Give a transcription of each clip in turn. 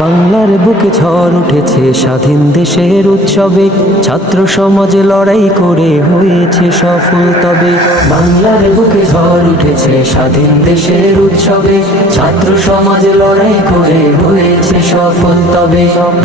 বাংলার বুকে ঝড় উঠেছে স্বাধীন দেশের উৎসবে, ছাত্র সমাজে লড়াই করে হয়েছে সফল তবে। বাংলার বুকে ঝড় উঠেছে স্বাধীন দেশের উৎসবে, ছাত্র সমাজে লড়াই করে হয়েছে সফল তবে।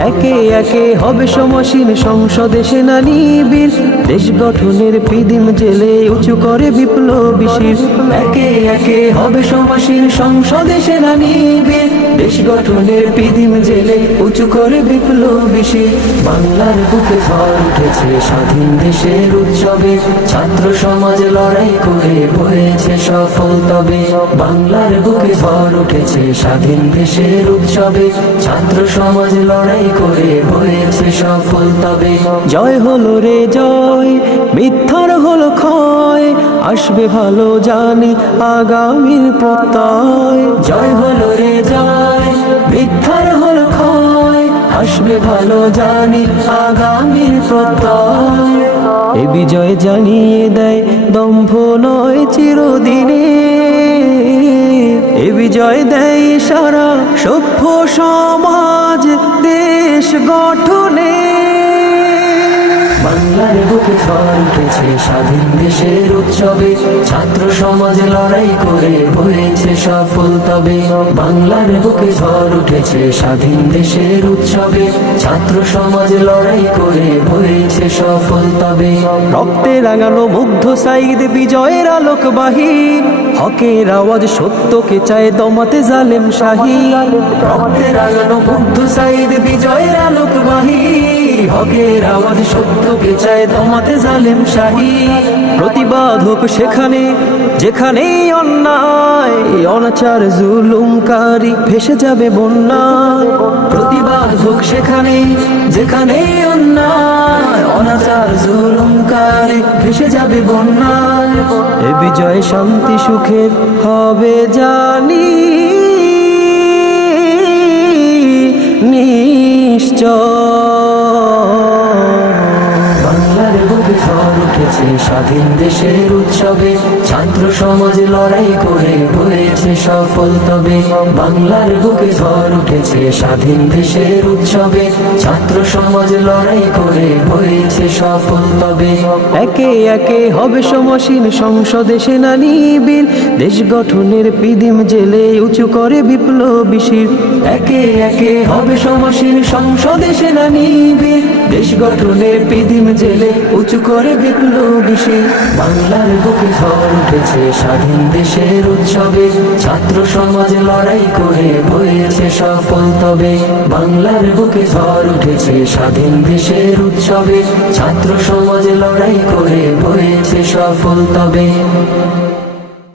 একে একে হবে সমাসীন সংসদে সেনানী বীর, দেশ গঠনের পিদিম জেলে উঁচু করে বিপ্লবী শির। একে একে হবে সমাসীন সংসদে সেনানী বীর, দেশ গঠনের পিদিম জেলে উঁচু করে বিপ্লবী শির। বাংলার বুকে ঝড় উঠেছে স্বাধীন দেশের উৎসবে, ছাত্র সমাজ লড়াই করে হয়েছে সফল তবে। বাংলার বুকে ঝড় উঠেছে স্বাধীন দেশের উৎসবে, ছাত্র সমাজ লড়াই করে হয়েছে সফল তবে। জয় হলো রে জয়, মিথ্যার হলো ক্ষয়, আসবে ভালো জানি আগামীর প্রত্যয়। জয় হলো রে জয়, মিথ্যার হলো ক্ষয়, আসবে ভালো জানি আগামীর প্রত্যয়। এ বিজয় জানিয়ে দেয় দম্ভ নয় চিরদিনে, এ বিজয় দেয় সারা সভ্য সমাজ দেশ গঠনে। বাংলার বুকে ঝড় উঠেছে স্বাধীন দেশের উৎসবে, ছাত্র সমাজ লড়াই করে হয়েছে সফল তবে। বাংলার বুকে ঝড় উঠেছে স্বাধীন দেশের উৎসবে, ছাত্র সমাজ লড়াই করে হয়েছে সফল তবে। রক্তে রাঙানো মুগ্ধ সাইদ বিজয়ের আলোকবাহী, হকের আওয়াজ সত্যকে চায় দমাতে জালেম শাহী। রক্তে রাঙানো মুগ্ধ সাইদ বিজয়ের আলোকবাহী, হকের আওয়াজ সত্যকে চায় দমাতে জালেম শাহী। প্রতিবাদ হোক সেখানে যেখানে অন্যায়, অনাচার জুলুমকারী ভেসে যাবে বন্যায়। প্রতিবাদ হোক সেখানে যেখানে অন্যায়, অনাচার জুলুমকারী ভেসে যাবে বন্যায়। এ বিজয় শান্তি সুখের হবে জানি নিশ্চয়। বাংলার বুকে ঝড় উঠেছে স্বাধীন দেশের উৎসবে, ছাত্র সমাজ লড়াই করে হয়েছে সফল তবে। বাংলার বুকে ঝড় উঠেছে স্বাধীন দেশের উৎসবে, ছাত্র সমাজ লড়াই করে হয়েছে সফল তবে। একে একে হবে সমাসীন সংসদে সেনানী বীর, দেশ গঠনের পিদিম জেলে উঁচু করে বিপ্লবী শির। একে একে হবে সমাসীন সংসদে সেনানী বীর, দেশ গঠনের পিদিম জেলে উঁচু করে বিপ্লবী শির। বাংলার বুকে ঝড় উঠেছে স্বাধীন দেশের উৎসবে, ছাত্র সমাজ লড়াই করে হয়েছে সফল তবে। বাংলার বুকে ঝড় উঠেছে স্বাধীন দেশের উৎসবে, ছাত্র সমাজ লড়াই করে হয়েছে সফল তবে।